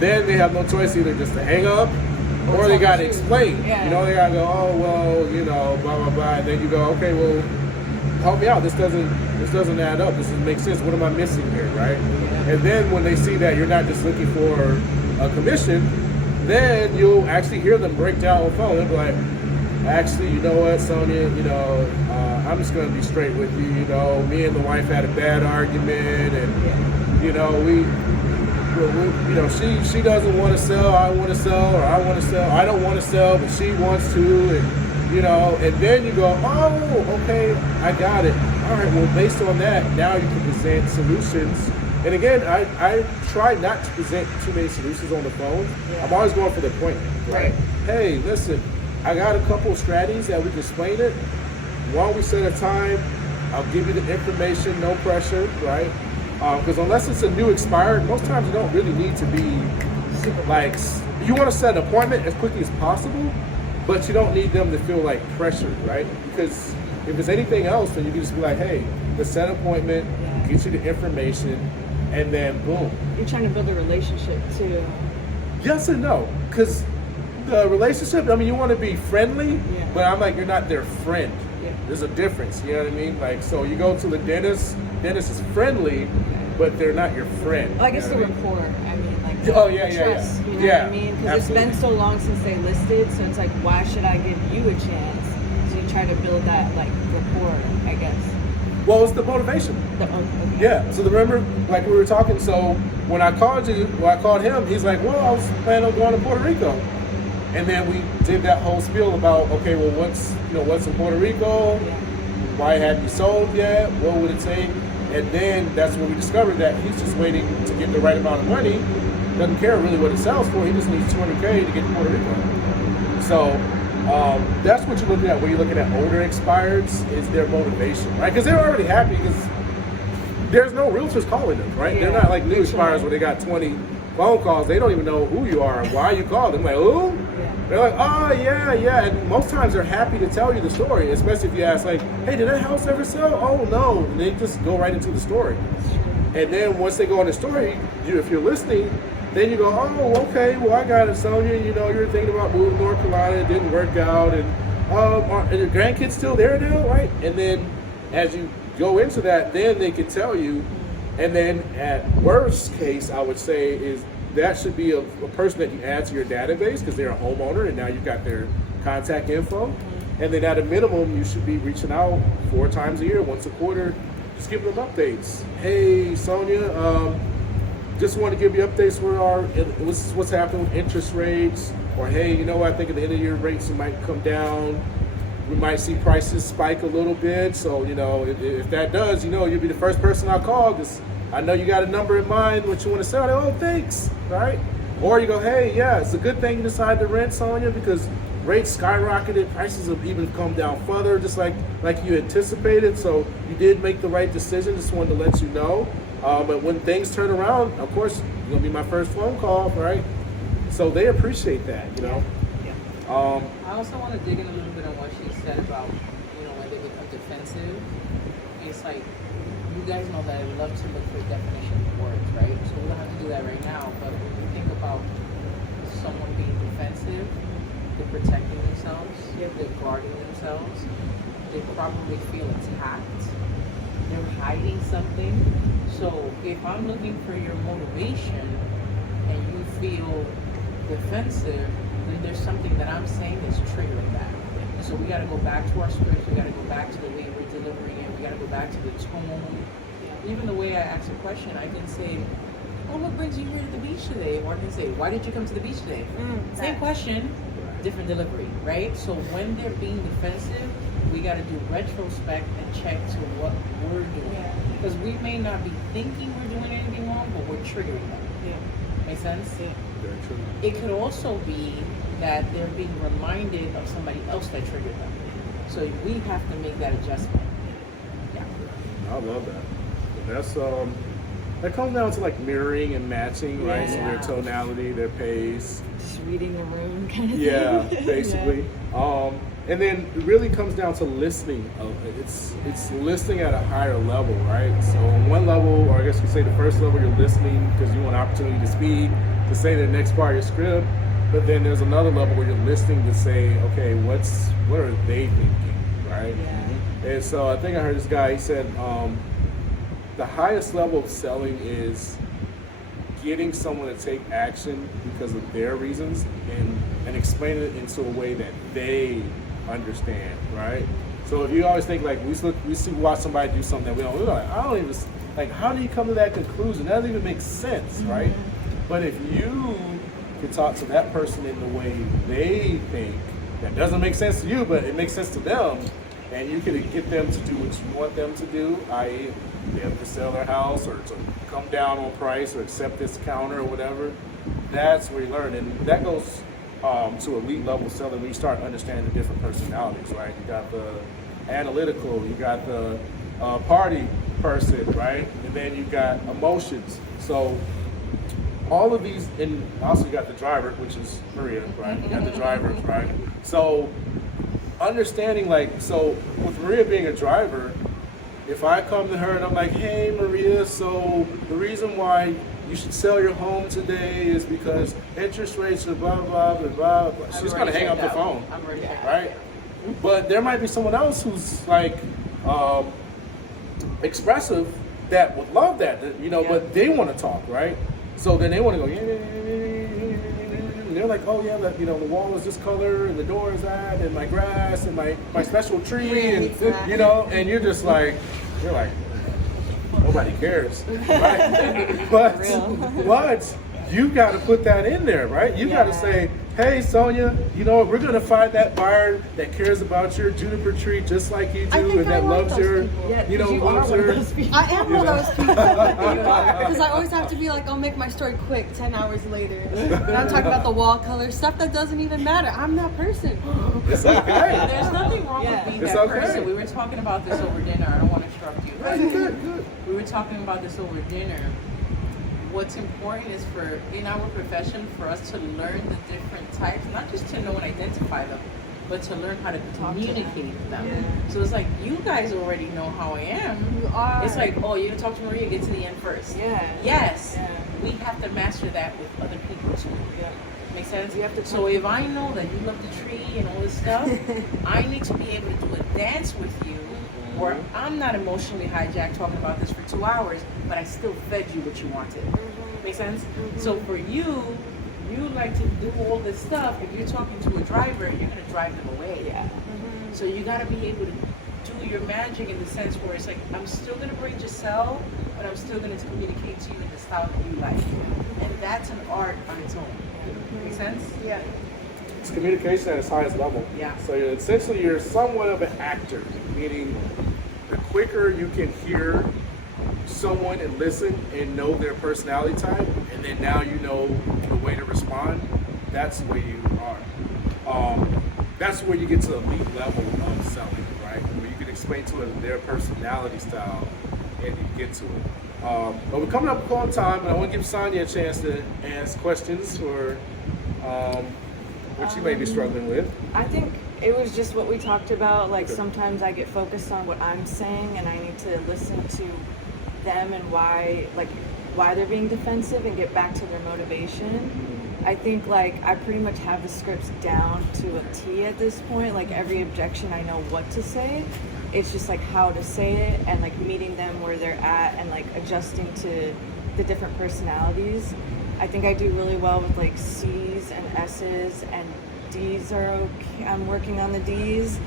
then they have no choice either just to hang up or they got to explain. They got to go, oh, well, blah, blah, blah. And then you go, okay, well, help me out. This doesn't add up. This doesn't make sense. What am I missing here, right? And then when they see that you're not just looking for a commission, then you'll actually hear them break down on the phone. They'll be like, actually, you know what, Sonia, I'm just going to be straight with you. Me and the wife had a bad argument, and, she doesn't want to sell, I want to sell, or I want to sell, I don't want to sell, but she wants to, and then you go, oh, okay, I got it. All right, well, based on that, now you can present solutions. And again, I try not to present too many solutions on the phone. I'm always going for the appointment. Right? Hey, listen, I got a couple of strategies that we can explain it. Why don't we set a time? I'll give you the information, no pressure, right? Because unless it's a new expired, most times you don't really need to be like, you want to set an appointment as quickly as possible, but you don't need them to feel like pressured, right? Because if it's anything else, then you can just be like, hey, let's set an appointment, get you the information, and then boom. You're trying to build a relationship too. Yes and no, because the relationship, I mean, you want to be friendly, but I'm like, you're not their friend. There's a difference, you know what I mean? Like, so you go to the dentist is friendly, but they're not your friend. Oh, I guess the rapport, I mean, like trust, you know what I mean? Because it's been so long since they listed, so it's like, why should I give you a chance? So you try to build that, like, rapport, I guess. Well, it's the motivation. Yeah, so remember, like we were talking, so when I called him, he's like, well, I was planning on going to Puerto Rico. And then we did that whole spiel about, okay, well, what's in Puerto Rico? Why hadn't you sold yet? What would it take? And then that's when we discovered that he's just waiting to get the right amount of money. Doesn't care really what it sells for. He just needs $200K to get to Puerto Rico. So that's what you're looking at when you're looking at older expireds, is their motivation, right? Because they're already happy because there's no realtors calling them, right? They're not like new expireds where they got 20 phone calls. They don't even know who you are and why you called them. Like, who? They're like, oh, yeah. And most times they're happy to tell you the story, especially if you ask, like, hey, did that house ever sell? Oh, no. And they just go right into the story. And then once they go in the story, if you're listening, then you go, oh, okay, well, I got it, Sonia. You know, you're thinking about moving to North Carolina, it didn't work out, and are your grandkids still there now, right? And then as you go into that, then they can tell you, and then at worst case, I would say is that should be a person that you add to your database because they're a homeowner, and now you've got their contact info. And then at a minimum, you should be reaching out 4 times a year, once a quarter, just giving them updates. Hey, Sonia, just want to give you updates what's happening with interest rates, or hey, you know what, I think at the end of the year rates might come down. We might see prices spike a little bit. So, you know, if that does, you know, you'll be the first person I call because I know you got a number in mind, what you want to sell. Oh, thanks, right? Or you go, hey, yeah, it's a good thing you decided to rent, Sonia, because rates skyrocketed, prices have even come down further, just like you anticipated. So you did make the right decision. Just wanted to let you know. But when things turn around, of course, you're gonna be my first phone call, right? So they appreciate that, you know. I also want to dig in a little bit on what she said about, you know, when they become defensive. It's like, you guys know that I love to look for a definition of words, right? So we don't have to do that right now, but when you think about someone being defensive, they're protecting themselves, they're guarding themselves, they probably feel attacked, they're hiding something. So if I'm looking for your motivation and you feel defensive, then there's something that I'm saying that's triggering that. And so we got to go back to our scripts, we got to go back to the way we're delivering it, we got to go back to the tone. Even the way I ask a question, I can say, oh, what brings you here to the beach today? Or I can say, why did you come to the beach today? Same question, different delivery, right? So when they're being defensive, we got to do retrospect and check to what we're doing. Because we may not be thinking we're doing anything wrong, but we're triggering them. Make sense? Very true. It could also be that they're being reminded of somebody else that triggered them. So we have to make that adjustment. Yeah. I love that. And that's that comes down to like mirroring and matching, right? So their tonality, their pace. Just reading the room kind of Yeah, thing. basically. And then it really comes down to listening. It's listening at a higher level, right? So on one level, or I guess you say the first level, you're listening because you want an opportunity to speak, to say the next part of your script. But then there's another level where you're listening to say, okay, what are they thinking, right? Yeah. And so I think I heard this guy, he said, the highest level of selling is getting someone to take action because of their reasons and explain it into a way that they understand, right? So if you always think like we watch somebody do something that we're like, I don't even, like, how do you come to that conclusion? That doesn't even make sense, right? But if you can talk to that person in the way they think, that doesn't make sense to you, but it makes sense to them, and you can get them to do what you want them to do, i.e. they have to sell their house or to come down on price or accept this counter or whatever, that's where you learn. And that goes to elite level selling when you start understanding the different personalities, right? You got the analytical, you got the party person, right? And then you got emotions. So all of these, and also you got the driver, which is Maria, right? You got the drivers, right? So understanding, like, so with Maria being a driver, if I come to her and I'm like, hey Maria, so the reason why you should sell your home today is because interest rates are blah, blah, blah, blah, blah. She's gonna hang up the phone, right? But there might be someone else who's like expressive that would love that, you know, but they want to talk, right? So then they want to go, and they're like, oh yeah, you know, the wall is this color and the door is that and my grass and my special tree and you know, and you're just like, nobody cares, right? but you got to put that in there, right? You got to say, hey Sonia, you know, we're gonna find that buyer that cares about your juniper tree just like you do, and that loves your, you know, loves your. I am one of those people because I always have to be like, I'll make my story quick 10 hours later. And I'm talking about the wall color stuff that doesn't even matter. I'm that person. It's okay. There's nothing wrong with being It's that okay. person. We were talking about this over dinner. I don't want to interrupt you. Good. We were talking about this over dinner. What's important is for, in our profession, for us to learn the different types, not just to know and identify them, but to learn how to Talk to them. communicate them. Yeah. So it's like, you guys already know how I am. You are. It's like, oh, you didn't talk to Maria, get to the end first. Yeah. Yes. Yeah. We have to master that with other people too. Yeah. Make sense? You have to So if I know that you love the tree and all this stuff, I need to be able to do a dance with you where I'm not emotionally hijacked talking about this for 2 hours, but I still fed you what you wanted. Make sense? So for you, you like to do all this stuff. If you're talking to a driver, you're gonna drive them away. Yeah. So you gotta be able to do your magic in the sense where it's like, I'm still gonna bring Giselle, but I'm still gonna communicate to you in the style that you like. And that's an art on its own. Make sense? Yeah. It's communication at its highest level. Yeah. So essentially, you're somewhat of an actor, meaning the quicker you can hear someone and listen and know their personality type, and then now you know the way to respond, that's the way you are. That's where you get to the elite level of selling, right? Where you can explain to them their personality style and you get to it. But we're coming up on time, and I want to give Sonia a chance to ask questions for what she may be struggling with. I think it was just what we talked about. Like sometimes I get focused on what I'm saying, and I need to listen to them and why they're being defensive and get back to their motivation. I think like I pretty much have the scripts down to a T at this point. Like every objection, I know what to say. It's just like how to say it and like meeting them where they're at and like adjusting to the different personalities. I think I do really well with like C's and S's, and D's are okay. I'm working on the D's.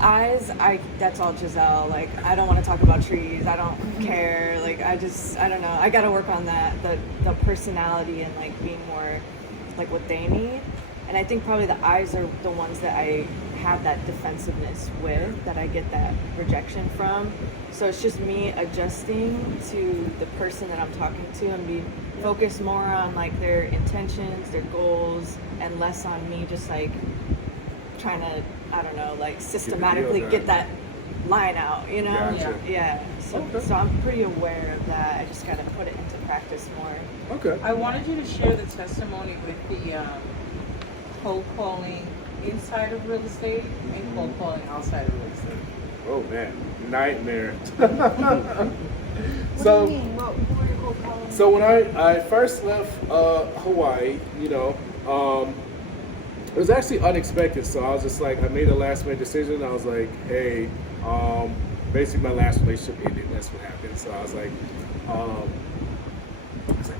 I's, that's all Giselle. Like I don't want to talk about trees. I don't care. Like I don't know. I got to work on that. The personality and like being more like what they need. And I think probably the I's are the ones that I have that defensiveness with, that I get that rejection from. So it's just me adjusting to the person that I'm talking to and be focused more on like their intentions, their goals, and less on me just like trying to, I don't know, like systematically get that line out, you know? Gotcha. Yeah. So, Okay. so I'm pretty aware of that. I just gotta put it into practice more. Okay. I wanted you to share the testimony with the cold calling inside of real estate and cold calling outside of real estate. Oh man, nightmare. What do you mean? What were you cold calling? So when I first left Hawaii, you know, it was actually unexpected. So I was just like, I made a last minute decision. I was like, hey, basically my last relationship ended. That's what happened. So I was like,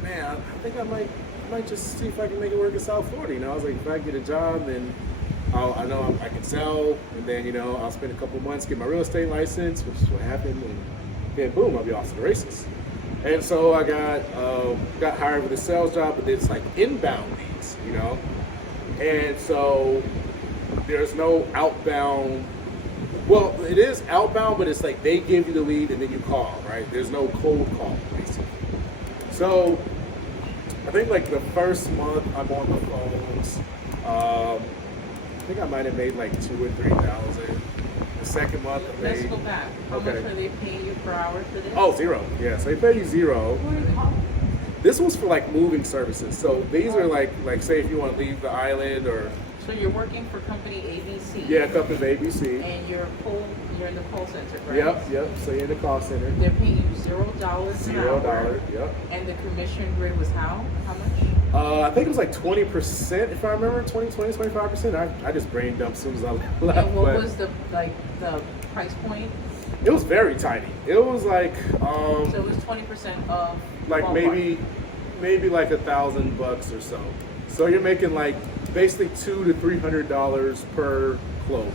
man, I think I might just see if I can make it work in South Florida. You know, I was like, if I get a job, then I know I can sell, and then, you know, I'll spend a couple months, get my real estate license, which is what happened, and then boom, I'll be off to the races. And so I got hired with a sales job, but it's like inbound leads, you know? And so there's no outbound. Well, it is outbound, but it's like they give you the lead and then you call, right? There's no cold call, basically. So I think like the first month I'm on the phones, I think I might have made like 2,000 or 3,000. The second month I Let's made, go back. How much are they paying you per hour for this? oh, zero. Yeah, so they pay you zero. What are you calling? This was for like moving services. So these are like say if you want to leave the island or So you're working for company ABC. yeah, company ABC. And you're in the call center, right? Yep. So you're in the call center. They're paying you $0 an hour. $0. Yep. And the commission grid was how? How much? I think it was like 20%, if I remember, 25%. I just brain dumped as soon as I left. And what but was the price point? it was very tiny. It was like So it was 20% of like ballpark. maybe like $1,000 or so. So you're making like basically $200 to $300 per close,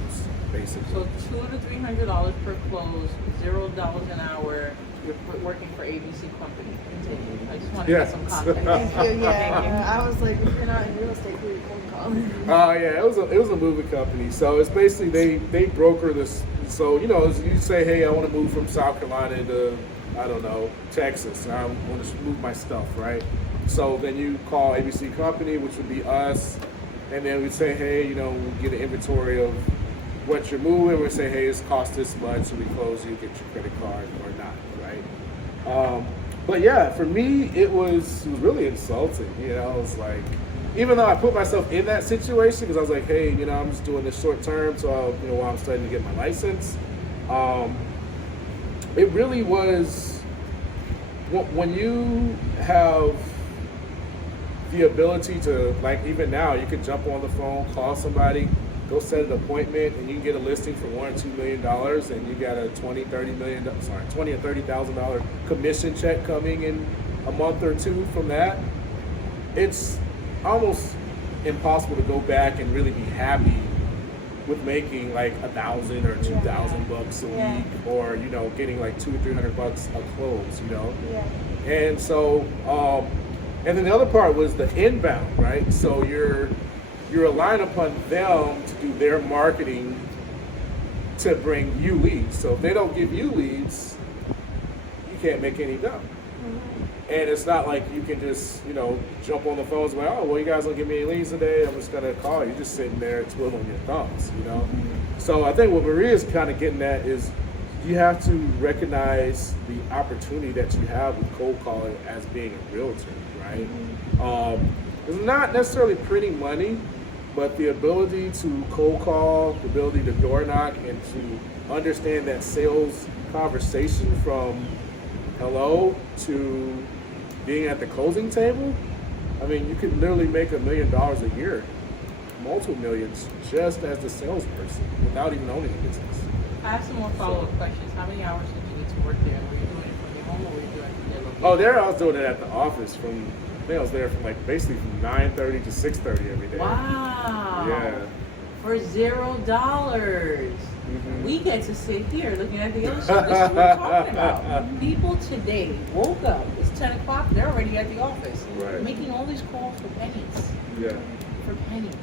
basically. So $200 to $300 per close, $0 an hour. You're working for ABC Company. Continue. I just want to get some context. Thank you. Yeah. I was like, if you're not in real estate, who are you cold calling? Yeah, it was a moving company. So it's basically they broker this. So you know, you say, hey, I want to move from South Carolina to I don't know Texas. I want to move my stuff, right? So then you call ABC Company, which would be us, and then we'd say, hey, you know, we get an inventory of what you're moving. We say, hey, it's cost this much, so we close you, get your credit card or not, right? But yeah, for me, it was really insulting. You know, it's like, even though I put myself in that situation because I was like, hey, you know, I'm just doing this short term, so you know, while I'm studying to get my license, it really was when you have the ability to, like, even now, you can jump on the phone, call somebody, go set an appointment, and you can get a listing for $1 or $2 million, and you got a $20 or $30,000 commission check coming in a month or two from that. It's almost impossible to go back and really be happy with making like $1,000 or $2,000 a week, or you know, getting like $200 or $300 a close, you know. Yeah. And so, and then the other part was the inbound, right? So you're relying upon them to do their marketing to bring you leads. So if they don't give you leads, you can't make any dough. And it's not like you can just, you know, jump on the phone and be like, oh, well, you guys don't give me any leads today, I'm just gonna call you. You're just sitting there twiddling your thumbs, you know? So I think what Maria's kind of getting at is you have to recognize the opportunity that you have with cold calling as being a realtor, right? It's not necessarily printing money, but the ability to cold call, the ability to door knock, and to understand that sales conversation from hello to being at the closing table. I mean, you could literally make $1 million a year, multiple millions, just as the salesperson without even owning a business. I have some more follow-up questions. How many hours did you need to work there? Were you doing it from your home or were you doing it from your location? Oh, there I was doing it at the office I think I was there from like basically from 9:30 to 6:30 every day. Wow. Yeah. For $0. We get to sit here looking at the other stuff. This is what we're talking about. People today woke up, it's 10 o'clock, they're already at the office. Right. Making all these calls for pennies. Yeah. For pennies.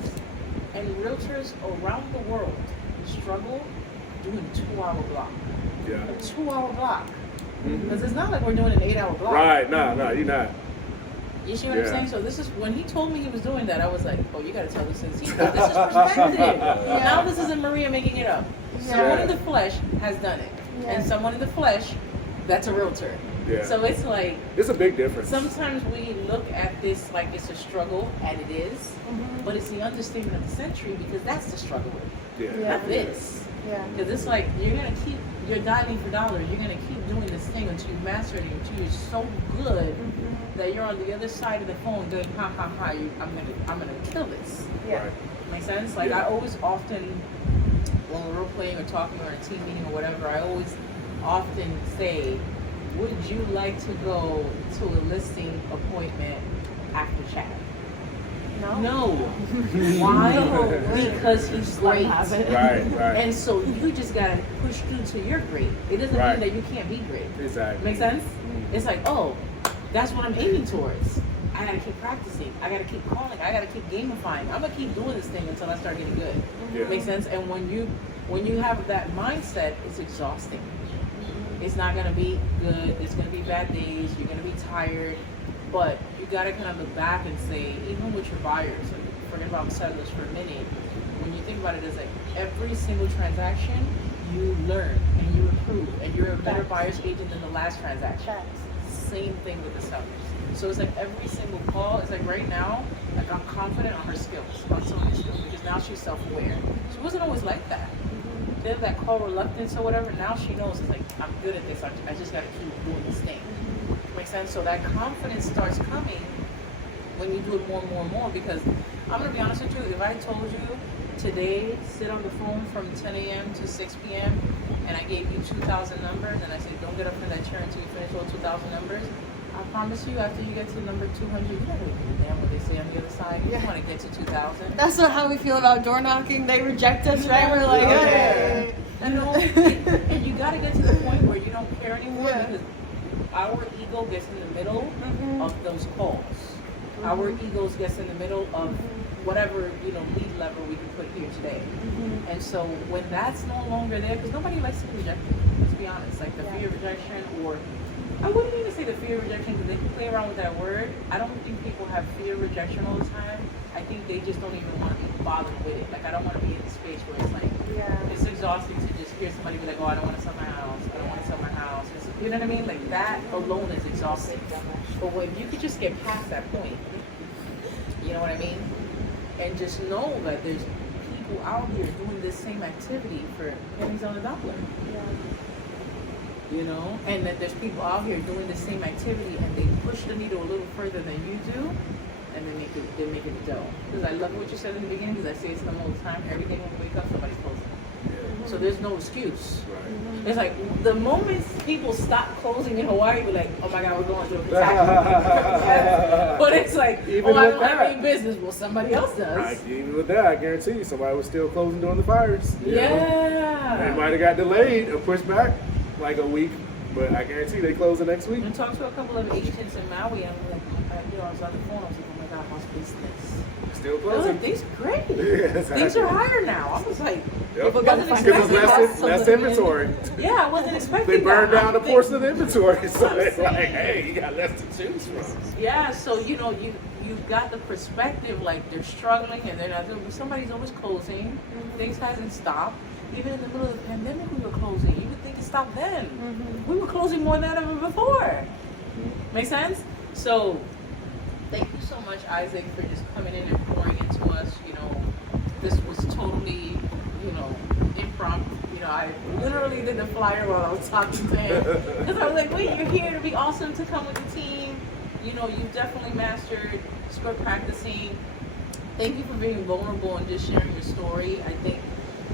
And realtors around the world struggle doing a 2-hour block. Yeah. A 2-hour block. Because it's not like we're doing an 8-hour block. Right. No, you're not. You see what I'm Yeah. saying? So this is, when he told me he was doing that, I was like, oh, you gotta tell this is, this is perspective. Now this isn't Maria making it up. Someone in the flesh has done it. And someone in the flesh, that's a realtor. Yeah. So it's like, It's a big difference. sometimes we look at this like it's a struggle, and it is, but it's the understatement of the century because that's the struggle. Yeah. Not this. Yeah. Because it's like, you're diving for dollars. You're gonna keep doing this thing until you master it, until you're so good that you're on the other side of the phone going, ha ha ha, I'm gonna kill this. Yeah. Right. Make sense? Like Yeah. I always often, when we're role playing or talking or a team meeting or whatever, I always often say, would you like to go to a listing appointment after chat? No. Why? Because he's great. Right. And so you just gotta push through to your great. It doesn't Right. mean that you can't be great. Exactly. Make sense? It's like, oh, that's what I'm aiming towards. I gotta keep practicing. I gotta keep calling. I gotta keep gamifying. I'm gonna keep doing this thing until I start getting good. Yeah. Make sense? And when you have that mindset, it's exhausting. It's not gonna be good. There's gonna be bad days. You're gonna be tired. But you gotta kind of look back and say, even with your buyers, and forget about settlers for a minute, when you think about it, it's like every single transaction, you learn and you improve, and you're a better buyer's agent than the last transaction. Same thing with the sellers. So it's like every single call, it's like right now, like I'm confident on her skills, on Sonia's skills, because now she's self-aware. She wasn't always like that. She had that call reluctance or whatever. Now she knows, it's like, I'm good at this. I just gotta keep doing this thing. Makes sense? So that confidence starts coming when you do it more and more and more, because I'm gonna be honest with you, if I told you today, sit on the phone from 10 a.m. to 6 p.m. and I gave you 2,000 numbers and I said, don't get up from that chair until you finish all 2,000 numbers, I promise you, after you get to number 200, you're not gonna give a damn what they say on the other side. You just wanna get to 2,000. That's not how we feel about door knocking. They reject us, right? We're like, okay. You know, and you gotta get to the point where you don't care anymore, Yeah. because our ego gets in the middle of those calls. Our egos gets in the middle of whatever, lead lever we can put here today. And so when that's no longer there, because nobody likes to be rejected, let's be honest, like the fear of rejection, or I wouldn't even say the fear of rejection because they can play around with that word. I don't think people have fear of rejection all the time. I think they just don't even want to be bothered with it. Like, I don't want to be in the space where it's like, it's exhausting to just hear somebody be like, oh, I don't want to sell my house. I don't want to sell my house. Just, you know what I mean? Like that alone is exhausting. But when you could just get past that point, you know what I mean? And just know that there's people out here doing this same activity for pennies on the dollar. You know, and that there's people out here doing the same activity and they push the needle a little further than you do, and they make it dough. Because I love what you said in the beginning, because I say it to them all the time. Every day when we wake up, somebody's closing. So there's no excuse. Right. It's like the moment people stop closing in Hawaii, we're like, oh my God, we're going to a catastrophe. But it's like, Even I with don't have that. any business. Well, somebody else does. Right, even with that, I guarantee you somebody was still closing during the fires. you know? Yeah. It might have got delayed or pushed back like a week, but I guarantee they close the next week. I talked to a couple of agents in Maui, and I'm like, I was on the phone. I was like, oh my God, how's business? Still They're like, closing. things are great. Yeah, Things are higher now. I was like, Yep. I wasn't Because expecting it's that. less inventory. Yeah, I wasn't expecting They burned that. down a portion of the inventory, so I'm it's like, saying. hey, you got less to choose from. Yeah, so you know, you've got the perspective like they're struggling and they're not doing, but somebody's always closing. Things hasn't stopped. Even in the middle of the pandemic, we were closing. You would think it stopped then. We were closing more than ever before. Make sense? So, thank you so much, Isaac, for just coming in and pouring into us. You know, this was totally, you know, impromptu. You know, I literally did the flyer while I was talking to him. Because I was like, wait, you're here to be awesome to come with the team. You know, you've definitely mastered script practicing. Thank you for being vulnerable and just sharing your story. I think,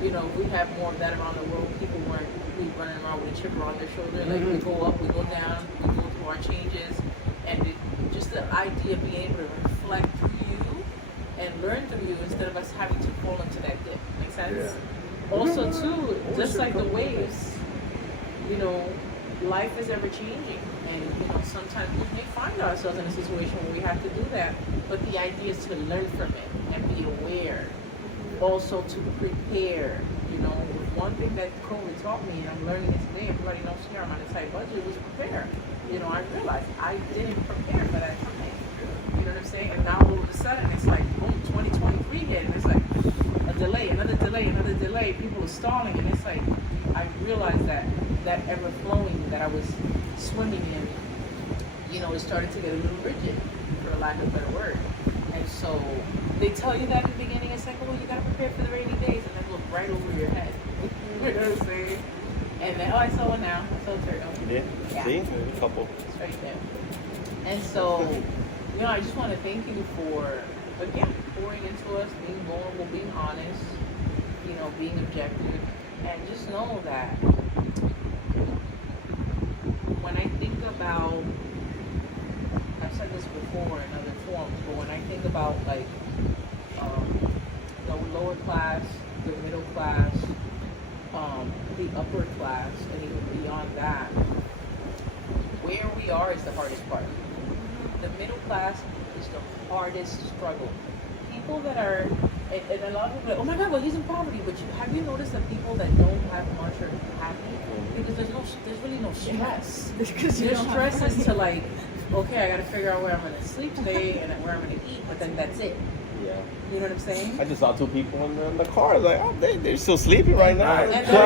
you know, we have more of that around the world. People weren't running around with a chip around their shoulder. Like, we go up, we go down, we go through our changes. And just the idea of being able to reflect through you and learn through you instead of us having to fall into that dip. Make sense? Yeah. Also, too, just like the waves, you know, life is ever changing. And, you know, sometimes we may find ourselves in a situation where we have to do that. But the idea is to learn from it and be aware. Also to prepare. You know, one thing that COVID taught me, and I'm learning it today, everybody knows here I'm on a tight budget, was prepare. You know, I realized I didn't prepare for that time. You know what I'm saying? And now all of a sudden it's like, boom, 2023 hit, and it's like a delay, another delay, another delay. People are stalling, and it's like I realized that ever flowing that I was swimming in, you know, it started to get a little rigid, for lack of a better word. And so they tell you that at the beginning, it's like, oh, you gotta prepare for the rainy days, and then look right over your head. You know what I'm saying? And then, oh, I saw one now. I saw a turtle. You did? Yeah. See? A couple. It's right there. And so, you know, I just want to thank you for, again, pouring into us, being vulnerable, being honest, you know, being objective. And just know that when I think about, I've said this before in other forms, but when I think about, like, the lower class, the middle class, the upper class, and even beyond that, where we are is the hardest part. The middle class is the hardest struggle. People that are, and a lot of people are like, oh my God, well, he's in poverty. But have you noticed that people that don't have much are happy? Because there's really no stress. Their stress is to like, okay, I got to figure out where I'm going to sleep today and where I'm going to eat, but then that's it. Yeah. You know what I'm saying? I just saw two people in the car. Like, oh, they're still sleeping right now. And they're you know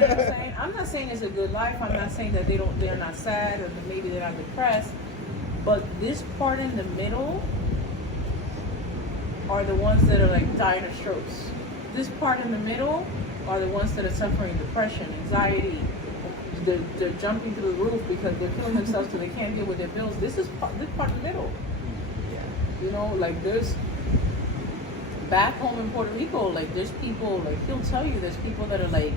what I'm saying? I'm not saying it's a good life. I'm not saying that they're not sad or that maybe they're not depressed. But this part in the middle are the ones that are like dying of strokes. This part in the middle are the ones that are suffering depression, anxiety. They're jumping through the roof because they're killing themselves because they can't deal with their bills. This part in the middle. You know, like there's back home in Puerto Rico, like there's people, like he'll tell you there's people that are like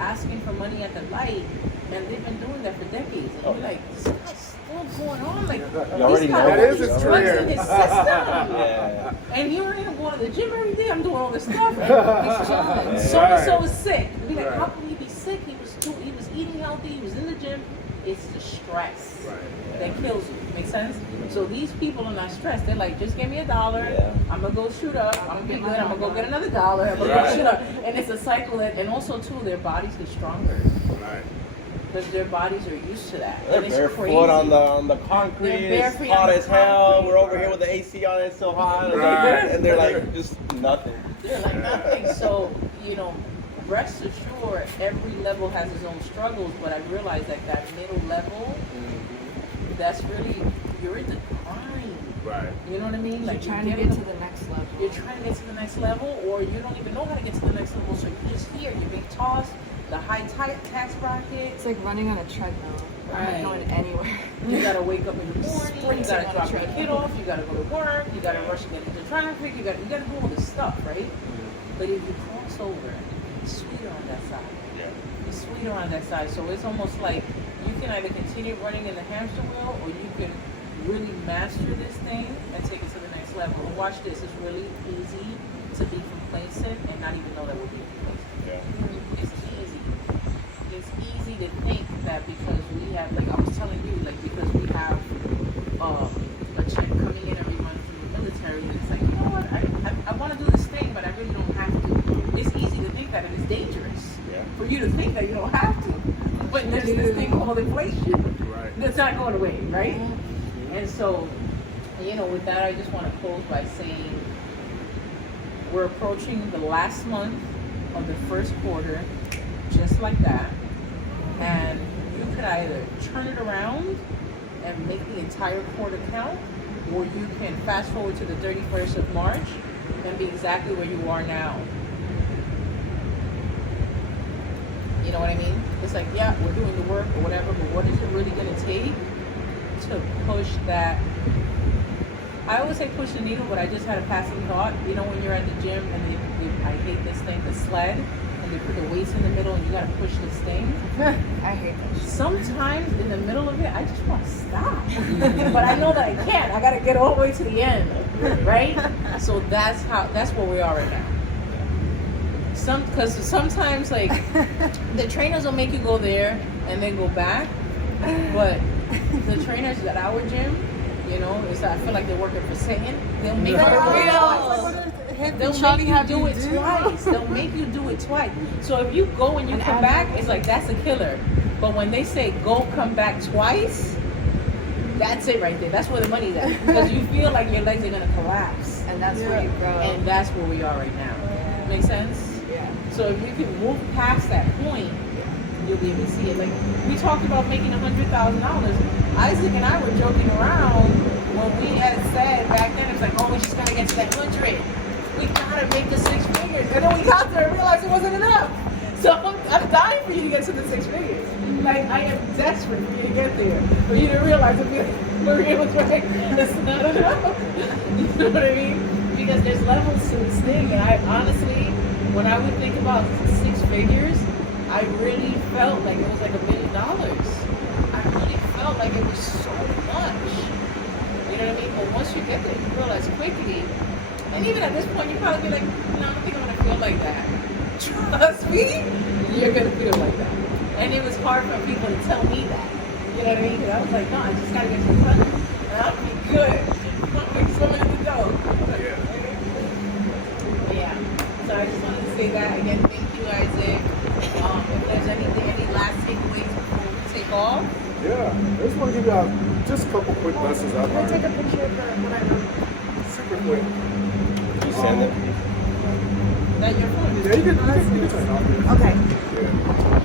asking for money at the light, and they've been doing that for decades. And you're like, this guy's still going on. Like, You already he's got know all that is these his drugs career. in his system. Yeah. And here I am going to the gym every day. I'm doing all this stuff. And he's chilling. So and so is sick. Be like, how can he be sick? He was eating healthy. He was in the gym. It's the stress that kills you. Make sense? So these people are not stressed. They're like, just give me $1. Yeah. I'm gonna go shoot up. I'm gonna be good. I'm gonna go get another $1. I'm gonna go shoot up. And it's a cycle that, and also too, their bodies get stronger Right. because their bodies are used to that. They're And it's barefoot crazy. on the concrete. They're It's barefoot hot on the as hell. concrete. We're over here with the AC on. It's so hot. Right. And they're like just nothing. They're like nothing. So, you know, rest assured, every level has its own struggles, but I realized that middle level, that's really, you're in the grind. Right. You know what I mean? You're trying to getting get to the next level. You're trying to get to the next level, or you don't even know how to get to the next level, so you're just here, you're being tossed, the high tax bracket. It's like running on a treadmill. Right. Not going anywhere. You gotta wake up in the morning, you Sprinting gotta on a drop your treadmill. kid off, you gotta go to work, you gotta rush to get into traffic, you gotta do all this stuff, right? But if you cross over, it's sweeter on that side. Yeah. It's sweeter on that side. So it's almost like you can either continue running in the hamster wheel, or you can really master this thing and take it to the next level. And watch this, it's really easy to be complacent and not even know that we're being complacent. Yeah. It's easy. It's easy to think that because we have, like I was telling you, like because we have a check coming in every month from the military, and it's like, you know what, I want to do this thing, but I really don't have to. It's easy to think that, and it's dangerous for you to think that you don't have to. But there's this thing called inflation that's not going away, right? And so, you know, with that, I just want to close by saying we're approaching the last month of the first quarter, just like that. And you could either turn it around and make the entire quarter count, or you can fast forward to the 31st of March and be exactly where you are now. You know what I mean? It's like, yeah, we're doing the work or whatever, but what is it really going to take to push that? I always say push the needle, but I just had a passing thought. You know, when you're at the gym and I hate this thing, the sled, and they put the weights in the middle and you got to push this thing. I hate that shit. Sometimes in the middle of it, I just want to stop. But I know that I can't. I got to get all the way to the end, right? So that's where we are right now. Because sometimes, like, the trainers will make you go there and then go back, but the trainers at our gym, you know, I feel like they're working for Satan. They'll make you do it twice. They'll make you do it twice. So if you go and you come back, it's like, that's a killer. But when they say go, come back twice, that's it right there. That's where the money's at. Because you feel like your legs are going to collapse. And that's where you grow. And that's where we are right now. Make sense? Yeah. So if you can move past that point, you'll be able to see it. Like, we talked about making $100,000. Isaac and I were joking around when we had said back then, it's like, oh, we just gotta get to that 100. We gotta make the 6 figures. And then we got there and realized it wasn't enough. So I'm dying for you to get to the 6 figures. Like, I am desperate for you to get there. For you to realize that we're able to make it's not enough. You know what I mean? Because there's levels to this thing. And I honestly, when I would think about 6 figures, I really felt like it was like $1 million. I really felt like it was so much. You know what I mean? But once you get there, you realize quickly. And even at this point, you probably be like, no, I don't think I'm gonna feel like that. Trust me, you're gonna feel like that. And it was hard for people to tell me that. You know what I mean? Because I was like, no, I just gotta get to 100, and I'll be good. I'll be swimming in the dough. Yeah. So I just wanted to say that again. Thank you, Isaac. If there's any last takeaways before we take off? Yeah, I just want to give you just a couple quick lessons I've Can I take a learned. picture of what I wrote? Super quick. You send it. That your phone? Yeah, you can turn it off. Okay. Yeah.